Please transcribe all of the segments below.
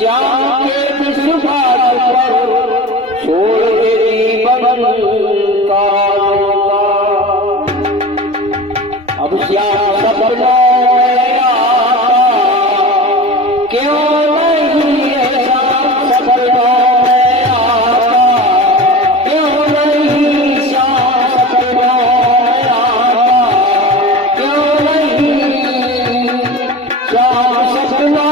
श्याम के विश्वास पर छोड़ के जीवन का अब श्याम सपनों में आता क्यों नहीं है श्याम सपनों में आता क्यों नहीं श्याम सपनों में आता क्यों नहीं श्याम सपनों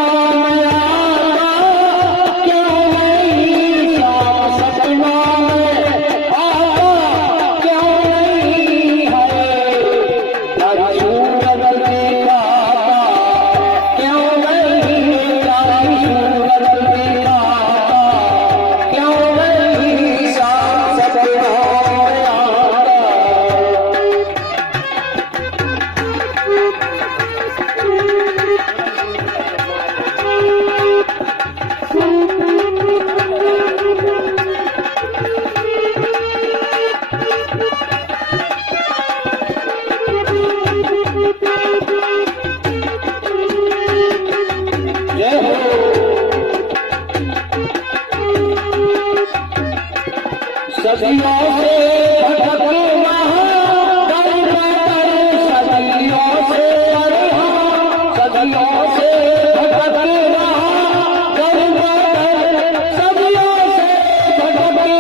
सदियों से भटके सदियों से सदियों से भटके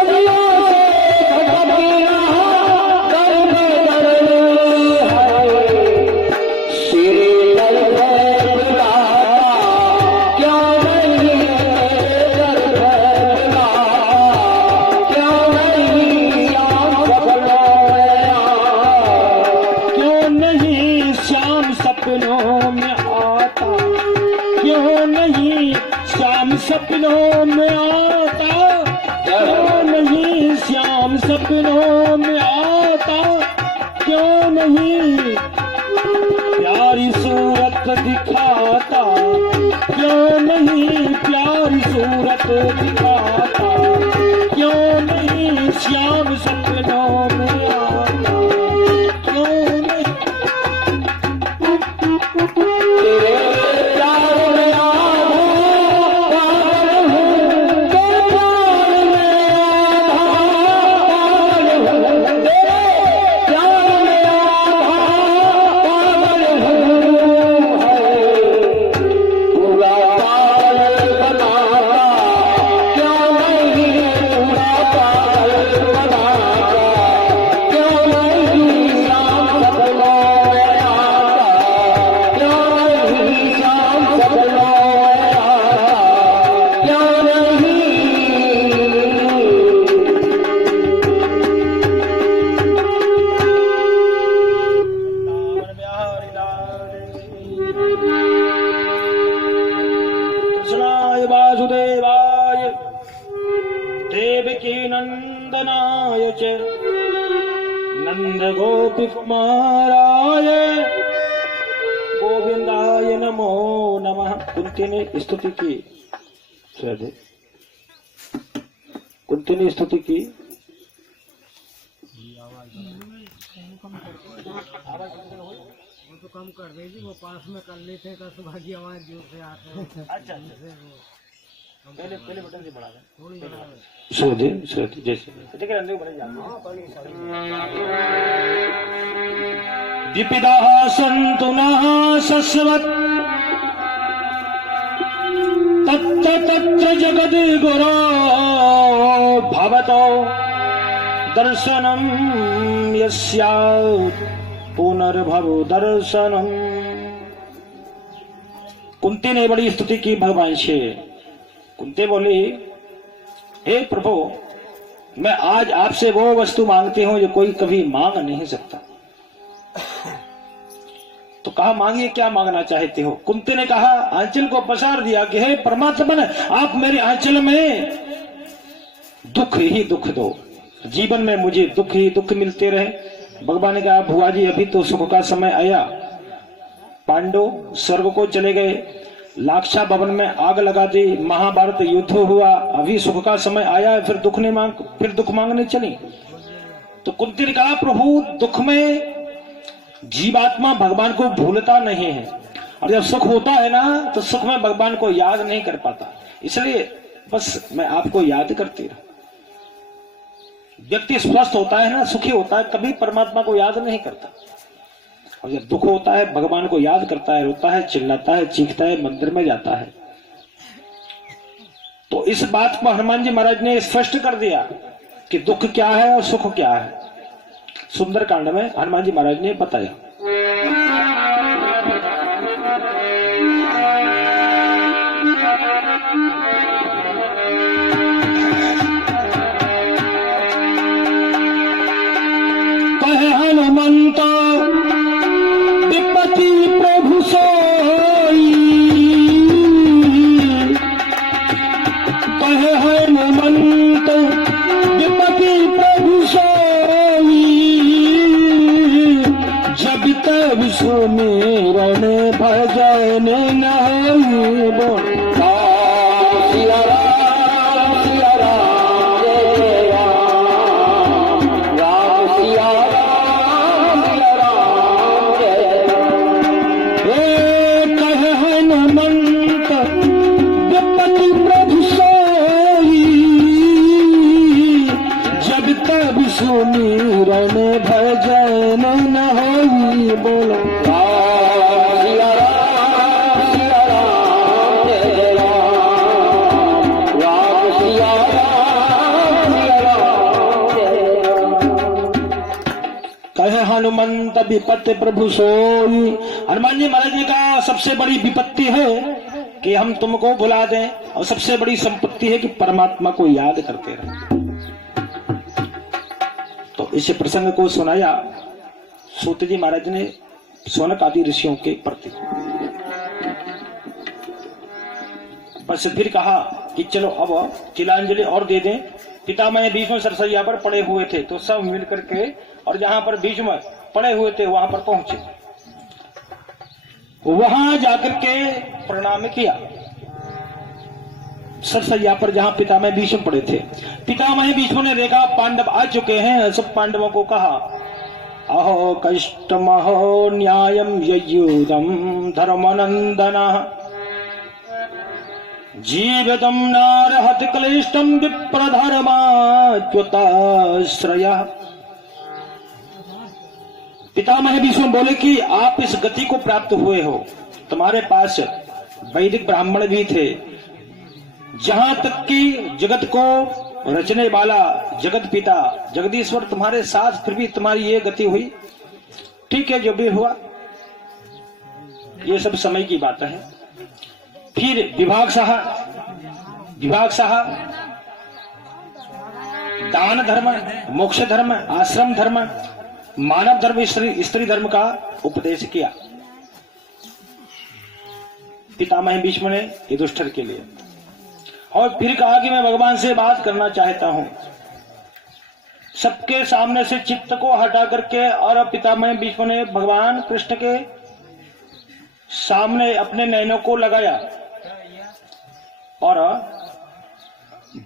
सदियों से भटके सदियों से सपनों में आता क्यों नहीं श्याम सपनों में आता क्यों नहीं प्यारी सूरत दिखाता क्यों नहीं प्यारी सूरत दिखाता क्यों नहीं श्याम सपनों में आता क्यों नहीं वासुदेवाय देवकी नंदनाय च नंद गोपी कुमाराय गोविंदाय नमो नमः। कुंती ने स्तुति की, कुंती ने स्तुति की। वो तो कम कर देगी, वो पास में कर लेते हैं, तो भागी आवाज जोर से आते हैं। अच्छा पहले बटन से बढ़ा दें थोड़ी जैसे विपिदा सन्तु नः शश्वत् तत्र तत्र जगद्गुरो भवतो दर्शनं यस्यात् पुनर्भव दर्शनम। कुंती ने बड़ी स्तुति की भगवान से। कुंती बोली, हे प्रभु, मैं आज आपसे वो वस्तु मांगती हूं जो कोई कभी मांग नहीं सकता। तो कहा मांगिए, क्या मांगना चाहते हो? कुंती ने कहा, आंचल को पसार दिया कि हे परमात्मा, आप मेरे आंचल में दुख ही दुख दो, जीवन में मुझे दुख ही दुख मिलते रहे। भगवान ने कहा, भुआ जी अभी तो सुख का समय आया, पांडव स्वर्ग को चले गए, लाक्षा भवन में आग लगा दी, महाभारत युद्ध हुआ, अभी सुख का समय आया, फिर दुख मांगने चली। तो कुंती ने कहा, प्रभु दुख में जीवात्मा भगवान को भूलता नहीं है, और जब सुख होता है ना तो सुख में भगवान को याद नहीं कर पाता। इसलिए बस मैं आपको याद करती रहूं। व्यक्ति स्वस्थ होता है ना, सुखी होता है, कभी परमात्मा को याद नहीं करता। और जब दुख होता है भगवान को याद करता है, रोता है, चिल्लाता है, चीखता है, मंदिर में जाता है। तो इस बात को हनुमान जी महाराज ने स्पष्ट कर दिया कि दुख क्या है और सुख क्या है। सुंदरकांड में हनुमान जी महाराज ने बताया। कहे हनुमंत विपत्ति प्रभु सोई, कहे हनुमंत विपत्ति प्रभु सोई, जब तब सुमिरन भजन न होई। बोल सिया राम सिया राम जय राम, राम सिया राम सिया राम जय राम। कहे हनुमंत विपत्ति प्रभु सोई, जब तब सुमिरन भजन न होई। बोलो सिया राम सिया राम जय राम, राम सिया राम सिया राम जय राम। कहे हनुमंत विपत्ति प्रभु सोई। हनुमान जी महाराज ने कहा सबसे बड़ी विपत्ति है कि हम तुमको भुला दें, और सबसे बड़ी संपत्ति है कि परमात्मा को याद करते रहें। तो इस प्रसंग को सुनाया सूत जी महाराज ने सोनक आदि ऋषियों के प्रति। बस फिर कहा कि चलो अब तिलांजलि और दे दें। पितामह भीष्म सरसैया पर पड़े हुए थे, तो सब मिल करके और जहां पर भीष्म पड़े हुए थे वहां पर पहुंचे। वहां जाकर के प्रणाम किया सरसैया पर जहां पितामह भीष्म पड़े थे। पितामह भीष्म ने देखा पांडव आ चुके हैं। सब पांडवों को कहा अहो कष्टमहो न्यायम ययुदम धर्मनंदन, जीवितम नारहत क्लिष्टम विप्रधर्माच्युताश्रय। पितामह भीष्म बोले कि आप इस गति को प्राप्त हुए हो, तुम्हारे पास वैदिक ब्राह्मण भी थे, जहां तक कि जगत को रचने वाला जगत पिता जगदीश्वर तुम्हारे साथ, फिर भी तुम्हारी ये गति हुई। ठीक है, जो भी हुआ ये सब समय की बात है। फिर विभाग सहा दान धर्म, मोक्ष धर्म, आश्रम धर्म, मानव धर्म, स्त्री धर्म का उपदेश किया पितामह भीष्म ने युधिष्ठिर के लिए। और फिर कहा कि मैं भगवान से बात करना चाहता हूं। सबके सामने से चित्त को हटा करके और पितामह भीष्म ने भगवान कृष्ण के सामने अपने नयनों को लगाया और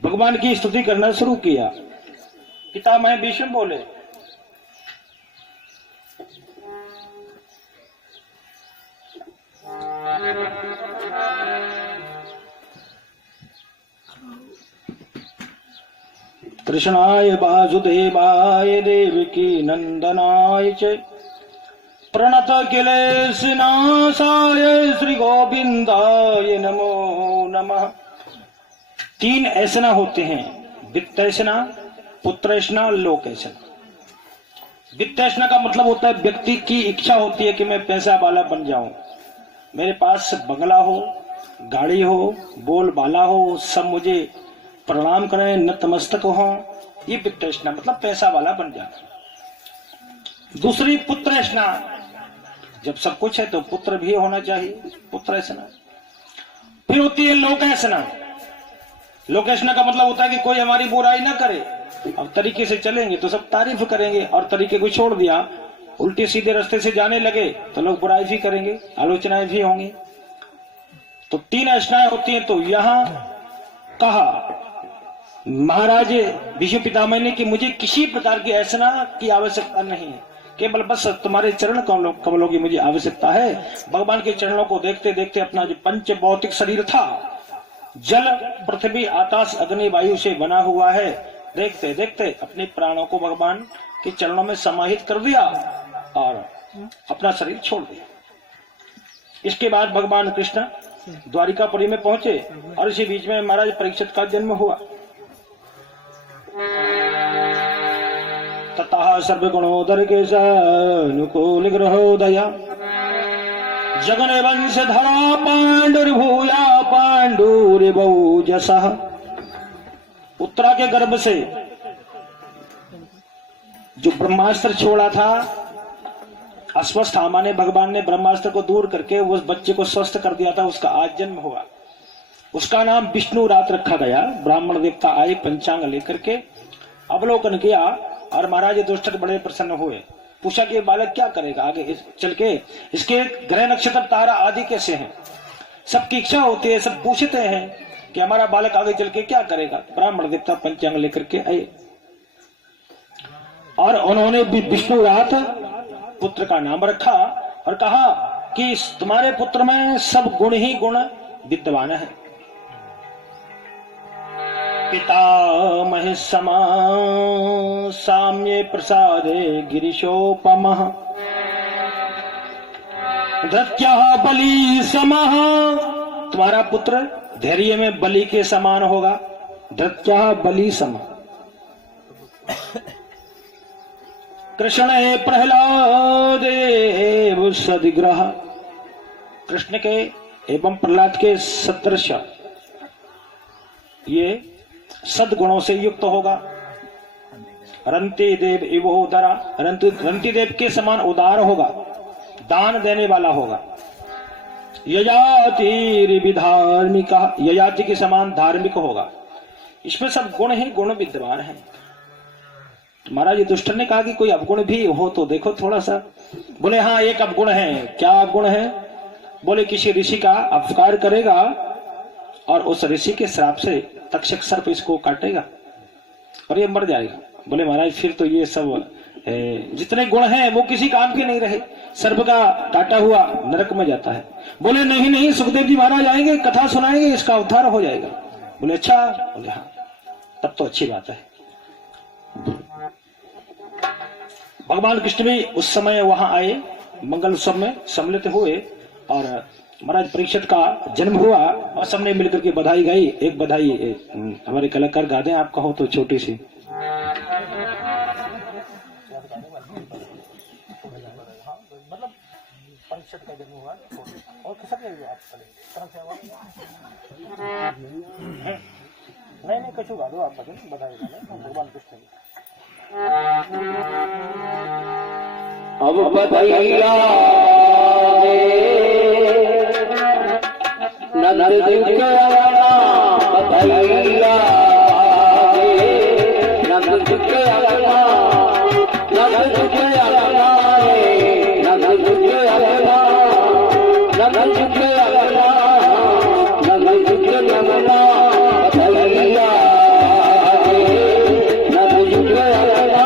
भगवान की स्तुति करना शुरू किया। पितामह भीष्म बोले कृष्णाय वासुदेवाय देवकी नंदनाय च प्रणत किलेशनाशाय श्री गोविंदाय नमो नमः। 3 ऐसना होते हैं, वित्तैषणा, पुत्रैषणा, लोकैषणा। वित्तैषणा का मतलब होता है व्यक्ति की इच्छा होती है कि मैं पैसा वाला बन जाऊं, मेरे पास बंगला हो, गाड़ी हो, बोलबाला हो, सब मुझे प्रणाम करें, नतमस्तक हो। ये वित्तैषणा मतलब पैसा वाला बन जाना। दूसरी पुत्रैषणा, जब सब कुछ है तो पुत्र भी होना चाहिए, पुत्रैषणा। फिर होती है लोकैषणा। लोकैषणा का मतलब होता है कि कोई हमारी बुराई ना करे, अब तरीके से चलेंगे तो सब तारीफ करेंगे, और तरीके को छोड़ दिया, उल्टे सीधे रास्ते से जाने लगे तो लोग बुराई भी करेंगे, आलोचनाएं भी होंगी। तो 3 ऐषणाएं होती हैं। तो यहां कहा महाराज भीष्म पितामह ने कि मुझे किसी प्रकार की ऐषणा की आवश्यकता नहीं है, केवल बस तुम्हारे चरण कमलों की मुझे आवश्यकता है। भगवान के चरणों को देखते देखते अपना जो पंच भौतिक शरीर था, जल पृथ्वी आकाश अग्नि वायु से बना हुआ है, देखते देखते अपने प्राणों को भगवान के चरणों में समाहित कर दिया और अपना शरीर छोड़ दिया। इसके बाद भगवान कृष्ण द्वारिकापुरी में पहुंचे और इसी बीच में महाराज परीक्षित का जन्म हुआ। ततः सर्वगुणोदर के अनुकूल ग्रहोदया जगन वंश धरा पांडुर्भूया पांडुर्बहुजसः। उत्तरा के गर्भ से जो ब्रह्मास्त्र छोड़ा था, अश्वस्थामा ने भगवान ने ब्रह्मास्त्र को दूर करके उस बच्चे को स्वस्थ कर दिया था, उसका आज जन्म हुआ। उसका नाम विष्णु रात रखा गया। ब्राह्मण देवता आए पंचांग लेकर के, अवलोकन किया और महाराज दुष्ट बड़े प्रसन्न हुए। पूछा कि बालक क्या करेगा आगे चल के, इसके ग्रह नक्षत्र तारा आदि कैसे हैं। सबकी इच्छा होती है, सब पूछते हैं कि हमारा बालक आगे चल के क्या करेगा। ब्राह्मण देवता पंचांग लेकर के आए और उन्होंने भी विष्णु रात पुत्र का नाम रखा और कहा कि तुम्हारे पुत्र में सब गुण ही गुण विद्यमान है। पितामह समा साम्ये प्रसादे गिरीशोपमः धृत्यः बलि समः। तुम्हारा पुत्र धैर्य में बलि के समान होगा। धृत्यः बलि समः। कृष्ण प्रहलादे सदिग्रह। कृष्ण के एवं प्रहलाद के सदृश ये सदगुणों से युक्त होगा। रंती देव इवोदरा। रंती देव के समान उदार होगा, दान देने वाला होगा। यजाति विधार्मिक। यजाति के समान धार्मिक होगा। इसमें सब गुण ही गुण विद्यमान है। महाराज दुष्ट ने कहा कि कोई अवगुण भी हो तो देखो थोड़ा सा। बोले हाँ एक अवगुण है। क्या अवगुण है? बोले किसी ऋषि का अपकार करेगा और उस ऋषि के श्राप से तक्षक सर्प इसको काटेगा और ये मर जाएगा। बोले महाराज फिर तो ये सब जितने गुण हैं वो किसी काम के नहीं रहे। सर्प का काटा हुआ नरक में जाता है। बोले नहीं नहीं, सुखदेव जी महाराज आएंगे, कथा सुनाएंगे, इसका उद्धार हो जाएगा। बोले अच्छा। बोले हाँ, तब तो अच्छी बात है। भगवान कृष्ण भी उस समय वहां आए, मंगल उत्सव में सम्मिलित हुए और महाराज परीक्षित का जन्म हुआ और सबने मिलकर के बधाई गाई। एक बधाई हमारे कलाकार गा दें, आप कहो तो छोटी सी। मतलब परीक्षित का जन्म हुआ और किसने नहीं कछु गा दो आप, बधाई भगवान कृष्ण की। अब बधाइया नंद के आना, बधाइया नंद के आना, नंद के आना, नंद के आना, नंद के आना, नंद के आना, बधाइया नंद के आना,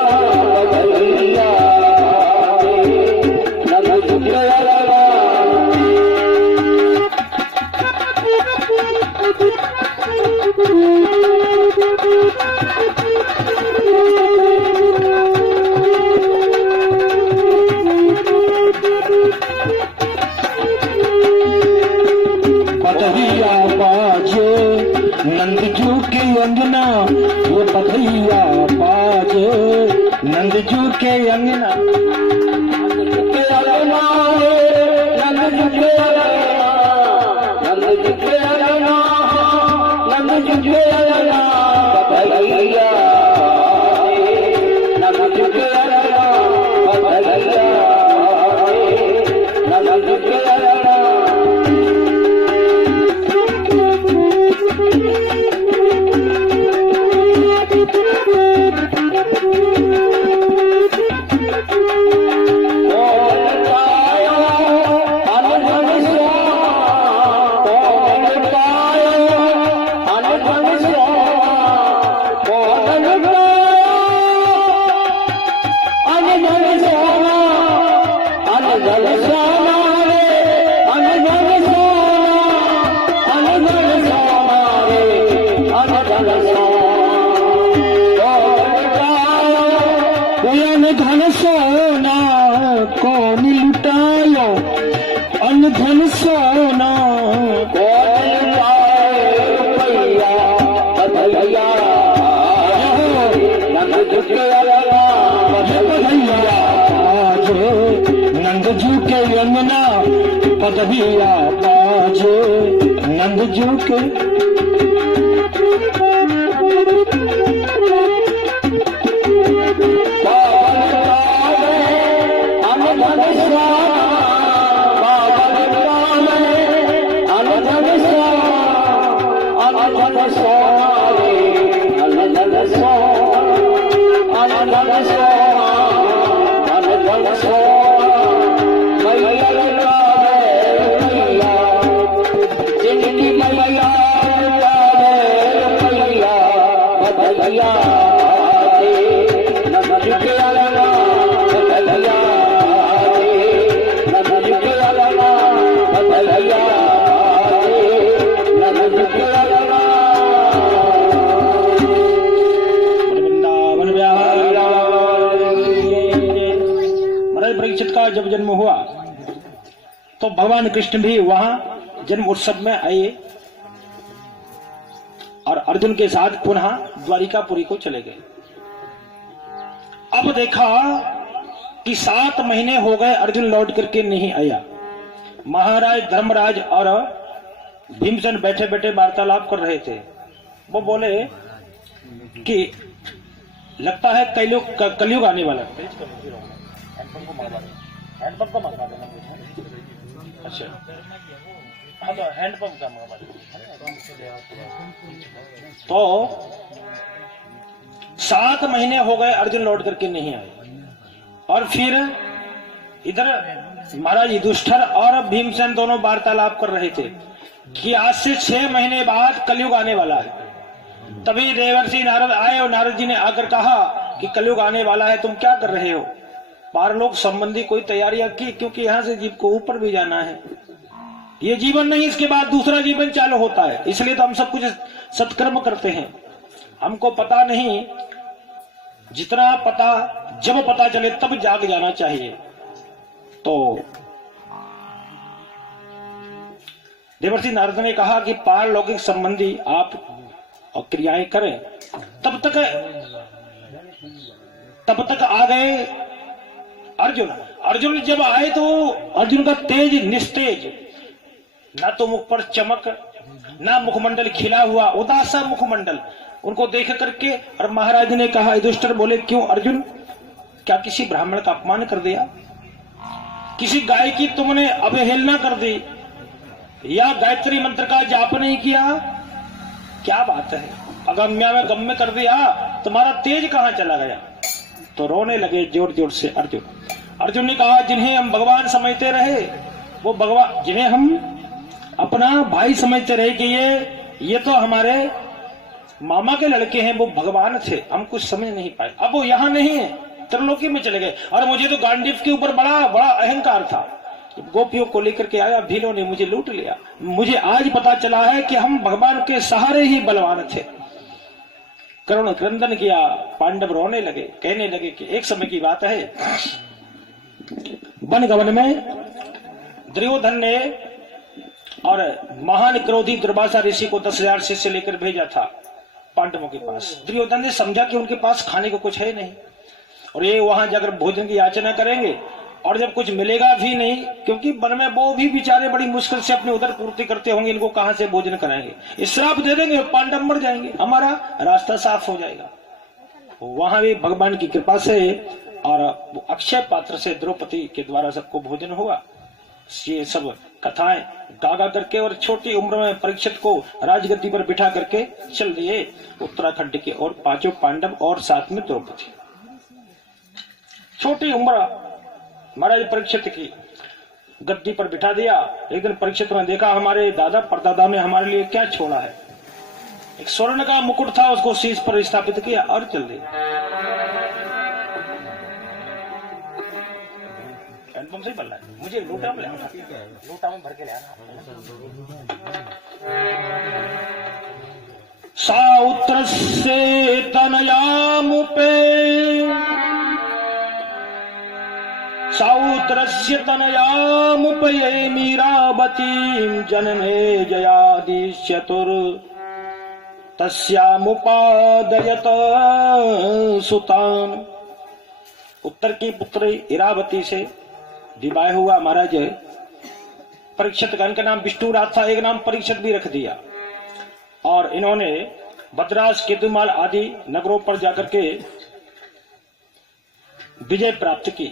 बधाइया नंद के धन सोना रे अन धन सोना, अन धन सोना रे अन धन सोना, अन धन सोना कौन लुटायो, अन धन सोना कौन लुटाए रुपया बधैया, नंद झुके बधैया बाजे, नंद झुके यमुना बधैया बाजे, नंद झुके परीक्षित का जब जन्म हुआ तो भगवान कृष्ण भी वहां जन्म उत्सव में आए और अर्जुन के साथ पुनः द्वारिकापुरी को चले गए। अब देखा कि 7 महीने हो गए अर्जुन लौट करके नहीं आया। महाराज धर्मराज और भीमसेन बैठे बैठे वार्तालाप कर रहे थे। वो बोले कि लगता है कलयुग आने वाला है। हैंडपंप को मंगा देना। अच्छा हाँ तो हैंडपंप का मंगा देना। तो 7 महीने हो गए अर्जुन लौट करके नहीं आए और फिर इधर महाराज युधिष्ठिर और भीमसेन दोनों वार्तालाप कर रहे थे कि आज से 6 महीने बाद कलयुग आने वाला है। तभी देवर्षि नारद आए और नारद जी ने आकर कहा कि कलयुग आने वाला है, तुम क्या कर रहे हो? पारलोक संबंधी कोई तैयारियां की, क्योंकि यहाँ से जीव को ऊपर भी जाना है। ये जीवन नहीं, इसके बाद दूसरा जीवन चालू होता है। इसलिए तो हम सब कुछ सत्कर्म करते हैं। हमको पता नहीं, जितना पता जब पता चले तब जाग जाना चाहिए। तो देवर्षि नारद ने कहा कि पारलौकिक संबंधी आप क्रियाएं करें। तब तक आ गए अर्जुन। अर्जुन जब आए तो अर्जुन का तेज निस्तेज, ना तो मुख पर चमक, ना मुखमंडल खिला हुआ, उदासा मुखमंडल। उनको देख करके और महाराज ने कहा, युधिष्ठिर बोले क्यों अर्जुन, क्या किसी ब्राह्मण का अपमान कर दिया? किसी गाय की तुमने अवहेलना कर दी या गायत्री मंत्र का जाप नहीं किया? क्या बात है, अगम्या में गम्य कर दिया, तुम्हारा तेज कहां चला गया? तो रोने लगे जोर जोर से अर्जुन। अर्जुन ने कहा, जिन्हें हम भगवान समझते रहे, वो भगवान, जिन्हें हम अपना भाई समझते रहे कि ये तो हमारे मामा के लड़के हैं, वो भगवान थे, हम कुछ समझ नहीं पाए। अब वो यहाँ नहीं है, त्रिलोकी में चले गए। और मुझे तो गांडीव के ऊपर बड़ा बड़ा अहंकार था। गोपियों को लेकर के आया, भीलों ने मुझे लूट लिया। मुझे आज पता चला है कि हम भगवान के सहारे ही बलवान थे। करुण क्रंदन किया, पांडव रोने लगे, कहने लगे कि एक समय की बात है, वन गवन में दुर्योधन ने और महान क्रोधी दुर्वासा ऋषि को 10,000 शिष्य लेकर भेजा था पांडवों के पास। दुर्योधन ने समझा कि उनके पास खाने को कुछ है नहीं और ये वहां जाकर भोजन की याचना करेंगे और जब कुछ मिलेगा भी नहीं, क्योंकि वन में वो भी बेचारे बड़ी मुश्किल से अपनी उदर पूर्ति करते होंगे, इनको कहां से भोजन कराएंगे? इस श्राप दे देंगे, पांडव मर जाएंगे, हमारा रास्ता साफ हो जाएगा। वहां भी भगवान की कृपा से और अक्षय पात्र से द्रौपदी के द्वारा सबको भोजन हुआ। ये सब कथाएं गागा करके और छोटी उम्र में परीक्षित को राजगद्दी पर बिठा करके चल दिए उत्तराखंड के, और 5 पांडव और साथ में द्रौपदी। छोटी उम्र महाराज परीक्षित की गद्दी पर बिठा दिया। एक दिन परीक्षित ने देखा, हमारे दादा परदादा ने हमारे लिए क्या छोड़ा है। एक स्वर्ण का मुकुट था, उसको शीश पर स्थापित किया और चल दिया। तुमसे ही बल रहा है, मुझे लोटा में ले आना, लोटा में भर के ले आना। साउत्रस्य तनयामुपे साउत्रस्य तनयामुपये मीरावतीं जनने जयादिश्यतुर तस्यामुपादयत सुतान। उत्तर की पुत्री इरावती से विवाह हुआ महाराज परीक्षित का, इनका नाम विष्णुराज था, एक नाम परीक्षित भी रख दिया। और इन्होंने बद्रास केतुमाल आदि नगरों पर जाकर के विजय प्राप्त की।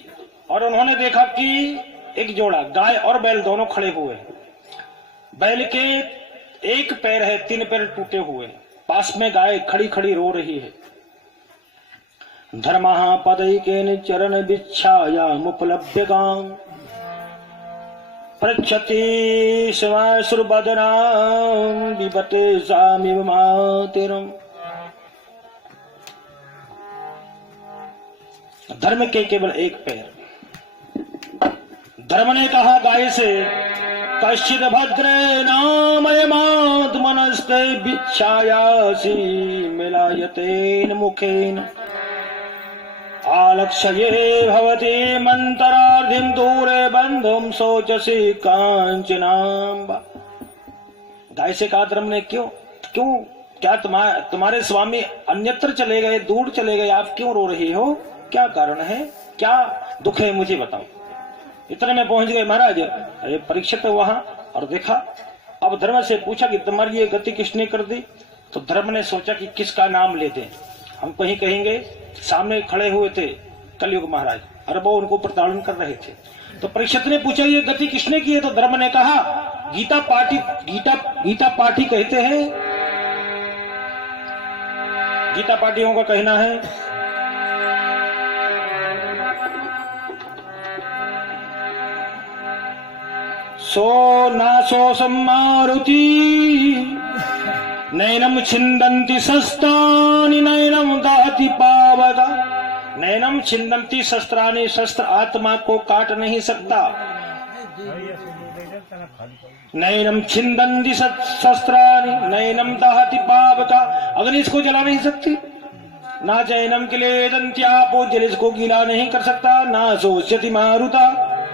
और उन्होंने देखा कि एक जोड़ा गाय और बैल दोनों खड़े हुए हैं। बैल के एक पैर है, 3 पैर टूटे हुए हैं, पास में गाय खड़ी खड़ी रो रही है। धर्मः पदैकेन चरण विच्छायामुपलभ्य गां पृच्छति शिवासुरवदनां विबते सामिव मातरम्। धर्म के केवल एक पैर। धर्म ने कहा गाय से, कश्चिद भद्रे नामयमात्मनस्ते भिक्षायासि मिलायतेन मुखेन आलक्ष्ये भवति मंतरार्धिं दूरे बंधुं शोचसि कांचनाम्बा। गाय से कहा धर्म ने, क्यों क्या तुम्हारे स्वामी अन्यत्र चले गए, दूर चले गए, आप क्यों रो रही हो, क्या कारण है, क्या दुख है, मुझे बताओ। इतने में पहुंच गए महाराज अरे परीक्षित वहां और देखा। अब धर्म से पूछा कि तुम्हारी ये गति किसने कर दी। तो धर्म ने सोचा कि किसका नाम ले दें, हम कहीं कहेंगे। सामने खड़े हुए थे कलयुग महाराज, अरबों उनको प्रताड़न कर रहे थे। तो परीक्षित ने पूछा ये गति किसने की है। तो धर्म ने कहा गीता पाठी कहते हैं, गीता पाठियों का कहना है सो नासो सम्मारुति नैनम छिन्दन्ति शस्त्राणि नैनम दहति पावका। नैनम छिन्दन्ति शस्त्राणि, शस्त्र आत्मा को काट नहीं सकता। नैनम छिन्दन्ति शस्त्राणि नैनम दहति पावका, अग्नि इसको जला नहीं सकती। ना चैनम क्लेदन्त्यापो, जल इसको गीला नहीं कर सकता। ना शोष्यति मारुता,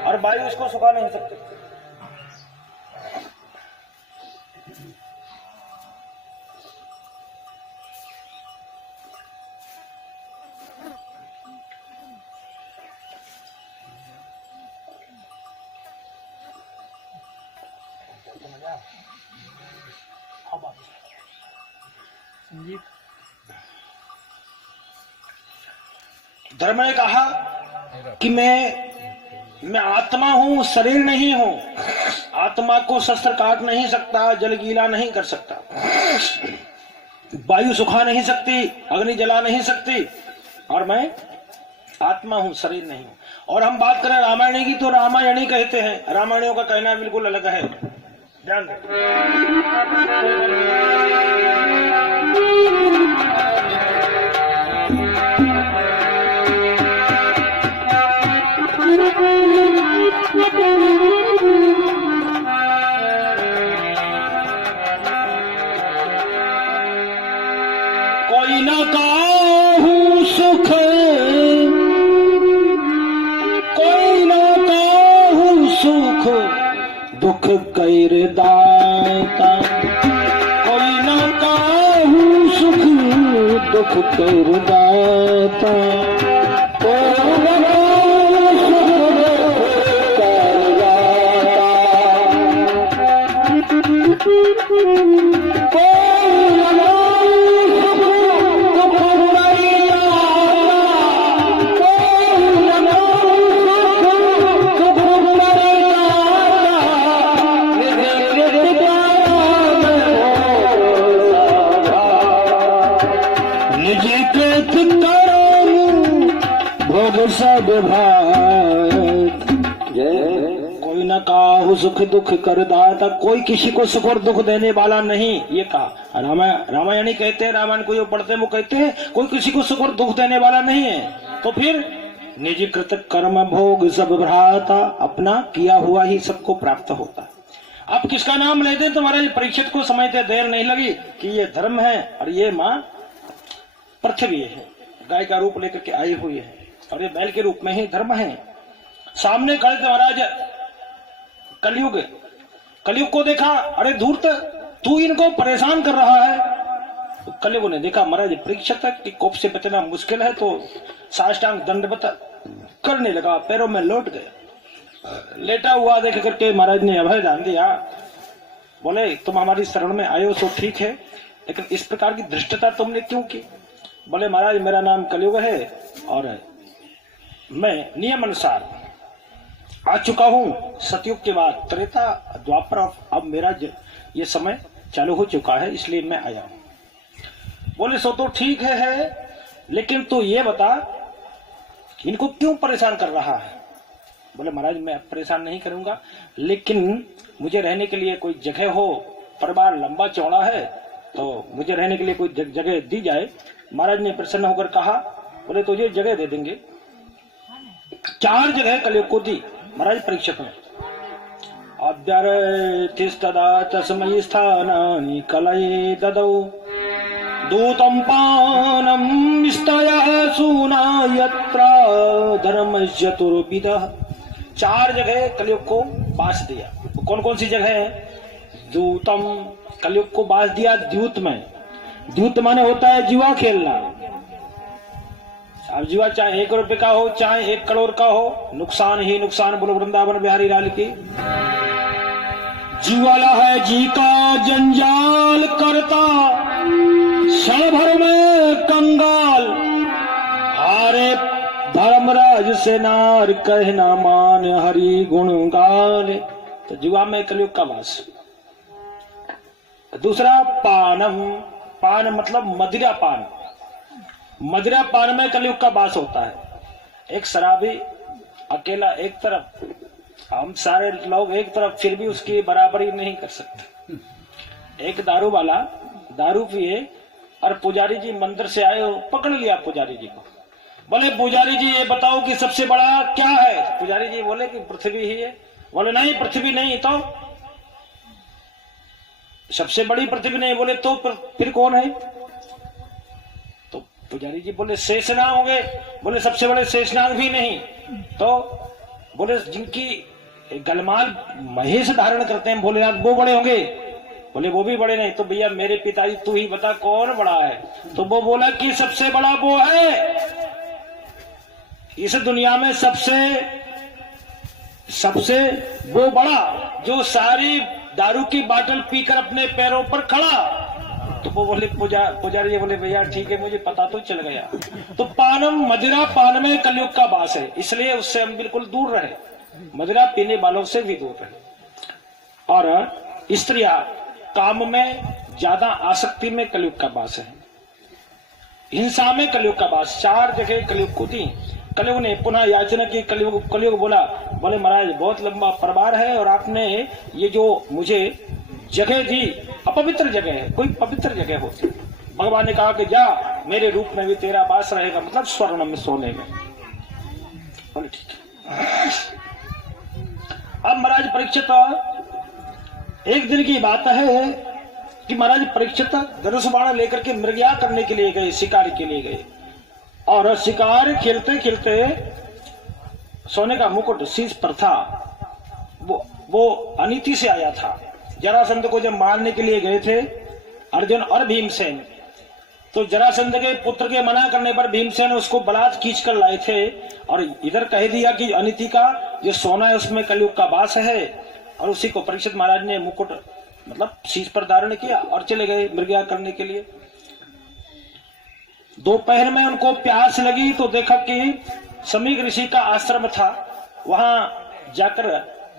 और वायु इसको सुखा नहीं सकती। धर्म ने कहा कि मैं आत्मा हूं, शरीर नहीं हूं। आत्मा को शस्त्र काट नहीं सकता, जल गीला नहीं कर सकता, वायु सुखा नहीं सकती, अग्नि जला नहीं सकती, और मैं आत्मा हूं, शरीर नहीं हूं। और हम बात करें रामायणी की तो रामायणी कहते हैं, रामायणियों का कहना बिल्कुल अलग है, ध्यान दें। कोई न काहू सुख, कोई न काहू सुख, दुख कैर दाता। कोई न काहू सुख, दुख कैर दाता। सब कोई न काहू सुख दुख कर दाता, कोई किसी को सुख और दुख देने वाला नहीं, ये कहा। रामायणी कहते हैं, रामायण को जो पढ़ते हैं वो कहते हैं कोई किसी को सुख और दुख देने वाला नहीं है। तो फिर निजी कृत कर्म भोग सब भ्राता, अपना किया हुआ ही सबको प्राप्त होता है। अब किसका नाम लेते तो महाराज परीक्षित को समझते देर नहीं लगी कि ये धर्म है और ये माँ पृथ्वी है, गाय का रूप लेकर के आई हुई है और ये बैल के रूप में ही धर्म है। सामने खड़े थे महाराज कलयुग। कलयुग को देखा, अरे धूर्त तू इनको परेशान कर रहा है। तो कलयुग ने देखा महाराज परीक्षित के कोप से बचना मुश्किल है, तो साष्टांग दंडवत करने लगा, पैरों में लौट गया। लेटा हुआ देख करके महाराज ने अभय दान दिया। बोले तुम हमारी शरण में आए हो तो ठीक है, लेकिन इस प्रकार की धृष्टता तुमने क्यों की? बोले महाराज मेरा नाम कलयुग है और मैं नियम अनुसार आ चुका हूं। सतयुग के बाद त्रेता द्वापर, अब मेरा ये समय चालू हो चुका है, इसलिए मैं आया हूं। बोले सो तो ठीक है, लेकिन तू ये बता इनको क्यों परेशान कर रहा है? बोले महाराज मैं परेशान नहीं करूंगा, लेकिन मुझे रहने के लिए कोई जगह हो, परिवार लंबा चौड़ा है तो मुझे रहने के लिए कोई जगह दी जाए। महाराज ने प्रसन्न होकर कहा, बोले तुझे जगह दे देंगे। 4 जगह कलयुग को दी महाराज परीक्षित में। अभ्यर्थिस्तदा तस्मै स्थानानि कलये ददौ, दूतं पानं स्तयः सूना यत्र धर्मस्य चतुर्विधः। 4 जगह कलयुग को बांस दिया। कौन कौन सी जगह है? दूतम, कलयुग को बांस दिया द्यूत में। द्यूत माने होता है जुआ खेलना। अब जुआ चाहे 1 रुपए का हो चाहे 1 करोड़ का हो, नुकसान ही नुकसान। बोलो वृंदावन बिहारी लाल की। जुआला है जी का जंजाल करता, क्षण भर में कंगाल। हारे धर्मराज से नार कहना मान, हरि गुण गाल। तो जुआ में कलयुग का वास। दूसरा पानम, पान मतलब मदिरा पान। मदिरा पान में कलयुग का वास होता है। एक शराबी अकेला एक तरफ, हम सारे लोग एक तरफ, फिर भी उसकी बराबरी नहीं कर सकते। एक दारू वाला दारू पिए और पुजारी जी मंदिर से आए, पकड़ लिया पुजारी जी को। बोले पुजारी जी ये बताओ कि सबसे बड़ा क्या है? पुजारी जी बोले कि पृथ्वी ही है। बोले नहीं पृथ्वी नहीं, तो सबसे बड़ी पृथ्वी नहीं। बोले तो फिर कौन है? तो पुजारी जी बोले शेषनाग होंगे। बोले सबसे बड़े शेषनाग भी नहीं। तो बोले जिनकी गलमाल महेश धारण करते हैं भोलेनाथ वो बड़े होंगे। बोले वो भी बड़े नहीं। तो भैया मेरे पिताजी तू ही बता कौन बड़ा है? तो वो बोला कि सबसे बड़ा वो है इस दुनिया में, सबसे वो बड़ा जो सारी दारू की बाटल पीकर अपने पैरों पर खड़ा। तो वो बोले पुजारी जी बोले भैया ठीक है मुझे पता तो चल गया। तो पानम मदिरा पान में कलयुग का वास है, इसलिए उससे हम बिल्कुल दूर रहे, मदिरा पीने वालों से भी दूर रहे। और स्त्रियां काम में ज्यादा आसक्ति में कलयुग का वास है, हिंसा में कलयुग का वास। 4 जगह कलयुग को दी। कलयुग ने पुनः याचना की। कलयुग बोला, बोले महाराज बहुत लंबा परिवार है और आपने ये जो मुझे जगह दी अपवित्र जगह है, कोई पवित्र जगह होती। भगवान ने कहा कि जा मेरे रूप में भी तेरा वास रहेगा, मतलब स्वर्ण में सोने में। बोले ठीक है। अब महाराज परीक्षित, एक दिन की बात है कि महाराज परीक्षित धनुष बाण लेकर के मृगया करने के लिए गए, शिकार के लिए गए। और शिकार खेलते खेलते सोने का मुकुट शीश पर था, वो अनीति से आया था। जरासंध को जब मारने के लिए गए थे अर्जुन और भीमसेन, तो जरासंध के पुत्र के मना करने पर भीमसेन उसको बलात् खींच कर लाए थे और इधर कह दिया कि अनीति का जो सोना है उसमें कलयुग का वास है। और उसी को परीक्षित महाराज ने मुकुट मतलब शीश पर धारण किया और चले गए मृगया करने के लिए। दोपहर में उनको प्यास लगी तो देखा कि समीक ऋषि का आश्रम था। वहां जाकर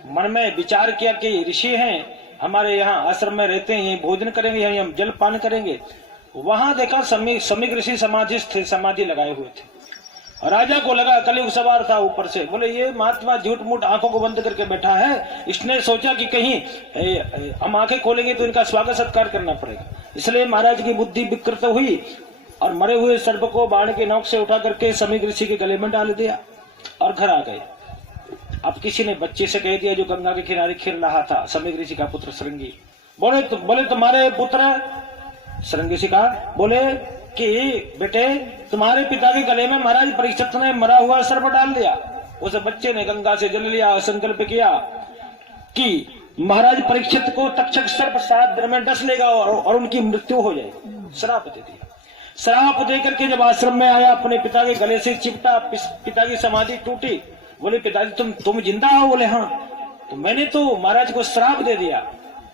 मन में विचार किया कि ऋषि हैं हमारे यहाँ आश्रम में रहते हैं, यही भोजन करेंगे, यही हम जल पान करेंगे। वहां देखा समीक ऋषि समाधिस्थ थे, समाधि लगाए हुए थे। राजा को लगा कलयुग सवार था ऊपर से। बोले ये महात्मा झूठ मूठ आंखों को बंद करके बैठा है। इसने सोचा कि कहीं हम आंखें खोलेंगे तो इनका स्वागत सत्कार करना पड़ेगा। इसलिए महाराज की बुद्धि विकृत हुई और मरे हुए सर्प को बाण के नोक से उठा करके समीक ऋषि के गले में डाल दिया। और घर आ गए। अब किसी ने बच्चे से कह दिया जो गंगा के किनारे खेल रहा था, समीक ऋषि का पुत्र श्रृंगी, बोले तुम्हारे पुत्र, श्रृंगी ऋषि का बोले कि बेटे तुम्हारे पिता के गले में महाराज परीक्षित ने मरा हुआ सर्प डाल दिया। उस बच्चे ने गंगा से जल लिया, संकल्प किया कि महाराज परीक्षित को तक्षक सर्प 7 दिन में डस लेगा और उनकी मृत्यु हो जाएगी। श्राप दे दिया। श्राप देकर के जब आश्रम में आया, अपने पिता के गले से चिपटा, पिता की समाधि टूटी। बोले पिताजी तुम जिंदा हो? बोले हाँ। तो मैंने तो महाराज को श्राप दे दिया।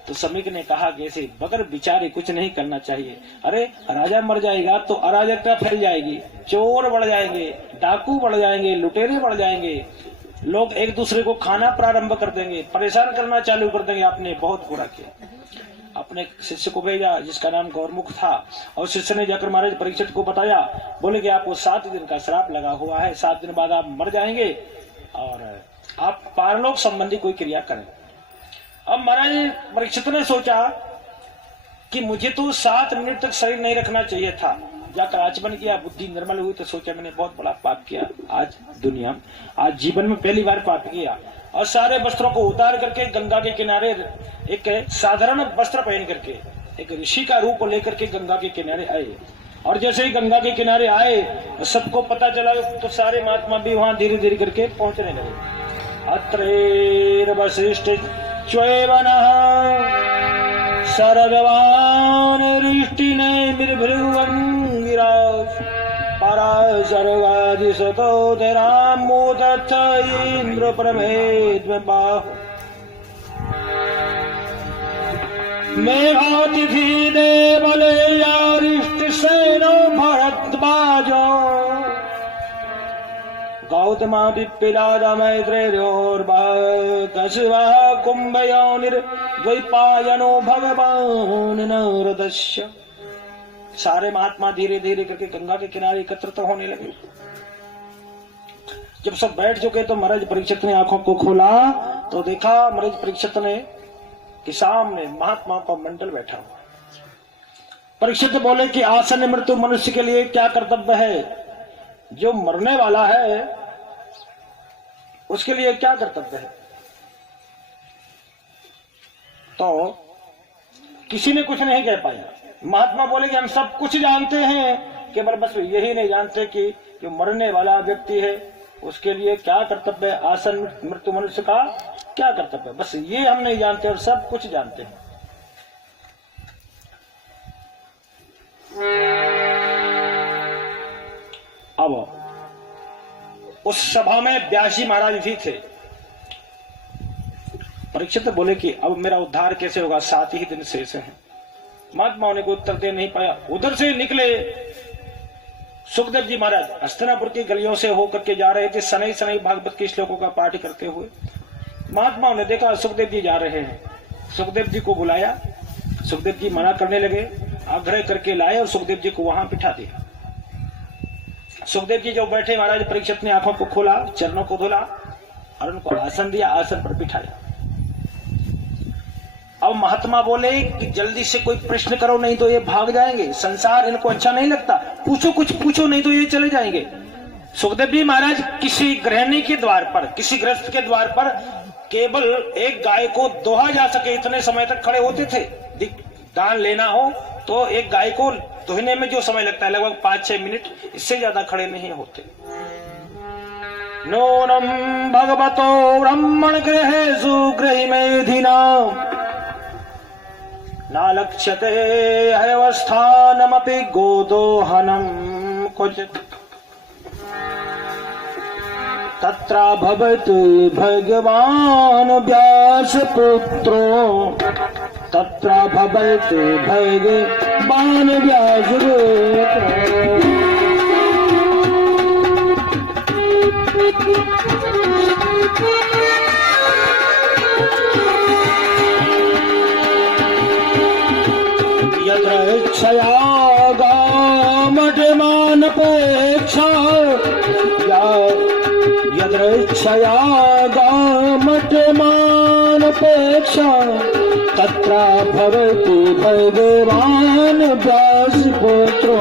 तो समीक ने कहा कि ऐसे बगैर विचारे कुछ नहीं करना चाहिए। अरे राजा मर जाएगा तो अराजकता फैल जाएगी, चोर बढ़ जाएंगे, डाकू बढ़ जाएंगे, लुटेरे बढ़ जाएंगे, लोग एक दूसरे को खाना प्रारंभ कर देंगे, परेशान करना चालू कर देंगे। आपने बहुत बुरा किया। अपने शिष्य को भेजा जिसका नाम गौरमुख था, और शिष्य ने जाकर महाराज परीक्षित को बताया। बोले कि आपको 7 दिन का श्राप लगा हुआ है, 7 दिन बाद आप मर जाएंगे और आप पारलोक संबंधी कोई क्रिया करें। अब महाराज परीक्षित ने सोचा कि मुझे तो 7 मिनट तक शरीर नहीं रखना चाहिए था। जाकर आचमन किया, बुद्धि निर्मल हुई तो सोचा मैंने बहुत बड़ा पाप किया आज जीवन में पहली बार पाप किया। और सारे वस्त्रों को उतार करके गंगा के किनारे एक साधारण वस्त्र पहन करके एक ऋषि का रूप लेकर के गंगा के किनारे आए। और जैसे ही गंगा के किनारे आए, सबको पता चला तो सारे महात्मा भी वहां धीरे धीरे करके पहुंचने लगे। अत्रेर वशिष्ठ च्वैवनः सरगवान रिष्टि निर्भृवंगिराज पराशरवादि सतोधराम मोदथ इंद्र प्रमेद में बाहु मेघातिथि देवले यारिष्ट सेनो भरद्वाजो गौतमा विप्पिलादा मैत्रेयोर्दशवा कुंभयोनिर्द्वैपायनो भगवान नरदस्य। सारे महात्मा धीरे धीरे करके गंगा के किनारे एकत्रित होने लगे। जब सब बैठ चुके तो महाराज परीक्षित ने आंखों को खोला तो देखा महाराज परीक्षित ने कि सामने महात्मा का मंडल बैठा हुआ। परीक्षित बोले कि आसन मृत्यु मनुष्य के लिए क्या कर्तव्य है? जो मरने वाला है उसके लिए क्या कर्तव्य है? तो किसी ने कुछ नहीं कह पाया। महात्मा बोले कि हम सब कुछ जानते हैं, केवल बस यही नहीं जानते कि जो मरने वाला व्यक्ति है उसके लिए क्या कर्तव्य है, आसन मृत्यु मनुष्य का क्या कर्तव्य है, बस ये हम नहीं जानते और सब कुछ जानते हैं। अब उस सभा में व्यासी महाराज भी थे। परीक्षित बोले कि अब मेरा उद्धार कैसे होगा, 7 ही दिन शेष हैं। महात्माओं ने कोई उत्तर दे नहीं पाया। उधर से निकले सुखदेव जी महाराज, हस्तिनापुर की गलियों से होकर के जा रहे थे, शनै शनै भागवत के श्लोकों का पाठ करते हुए। महात्माओं ने देखा सुखदेव जी जा रहे हैं, सुखदेव जी को बुलाया। सुखदेव जी मना करने लगे, आग्रह करके लाए और सुखदेव जी को वहां बिठा दिया। सुखदेव जी जब बैठे, महाराज परीक्षित ने आंखों को खोला, चरणों को धोला और उनको आसन दिया, आसन पर बिठाया। अब महात्मा बोले कि जल्दी से कोई प्रश्न करो नहीं तो ये भाग जाएंगे, संसार इनको अच्छा नहीं लगता, पूछो कुछ पूछो नहीं तो ये चले जाएंगे। सुखदेव जी महाराज किसी गृहिणी के द्वार पर, किसी गृहस्थ के द्वार पर केवल एक गाय को दोहा जा सके इतने समय तक खड़े होते थे। दान लेना हो तो एक गाय को दोहने में जो समय लगता है लगभग 5-6 मिनट, इससे ज्यादा खड़े नहीं होते। नूनम भगवतो ब्रह्मण गृहेषु गृहिमेधिना नालक्ष्यते हयवस्थानमपि गोदोहनम क्वचित् तत्र भवतु भगवान व्यासपुत्रो तत्र भवतु भगवान व्यासपुत्रो। यद्रक्षया गामठमानपेक्षा यद्रक्षया गामठमानपेक्षा तत्र भवतु भगवान व्यासपुत्रो।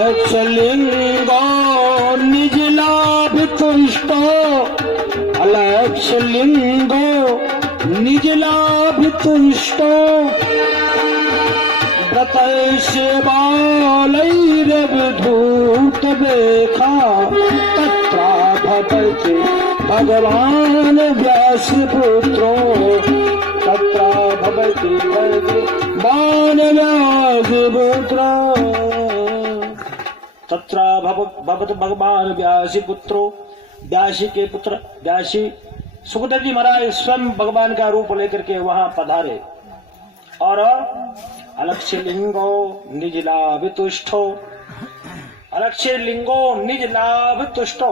अलक्ष लिंगो निज लाभ तुष्टो, अलक्ष लिंगो निज लाभ तुष्टो, व्रत सेवालैरवधूत बेखा, तत्रा भवति भगवान व्यास पुत्रो, तत्रा भवति भगवान व्यास पुत्रो, तत्रा भवति भगवान व्यासी पुत्रो। व्यासी के पुत्र व्यासी सुखदेव जी महाराज स्वयं भगवान का रूप लेकर के वहां पधारे और अलक्ष्य लिंगो निज लाभ तुष्टो, अलक्ष्य लिंगो निज लाभ तुष्टो।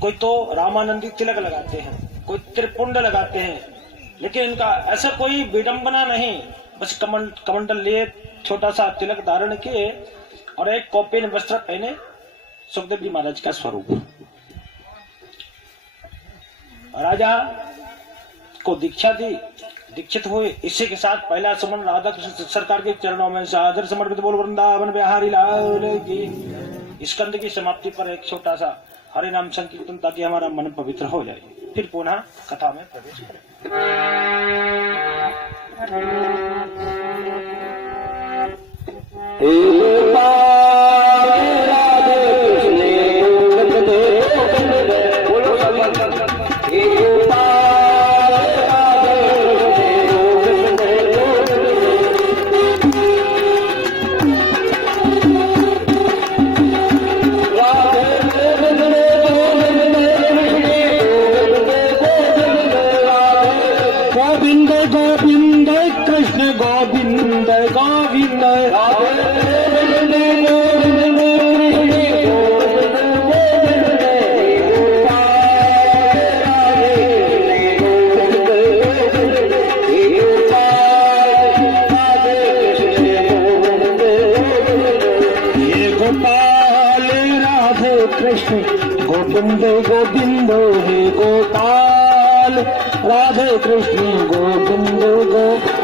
कोई तो रामानंदी तिलक लगाते हैं, कोई त्रिपुंड लगाते हैं, लेकिन इनका ऐसा कोई विडंबना नहीं, बस कमंडल लिए छोटा सा तिलक धारण किए और एक कौपीन वस्त्र पहने, सुखदेव जी महाराज का स्वरूप। राजा को दीक्षा दी, दीक्षित हुए। इसी के साथ पहला समन राधा कृष्ण सरकार के चरणों में सादर समर्पित बोल वृंदावन बिहारी लाल की। स्कंद की समाप्ति पर एक छोटा सा हरि नाम संकीर्तन, ताकि हमारा मन पवित्र हो जाए। फिर पुनः कथा में प्रवेश करें। गोविंद गोविंद हे गोपाल, राधे कृष्ण गोविंद गोपाल।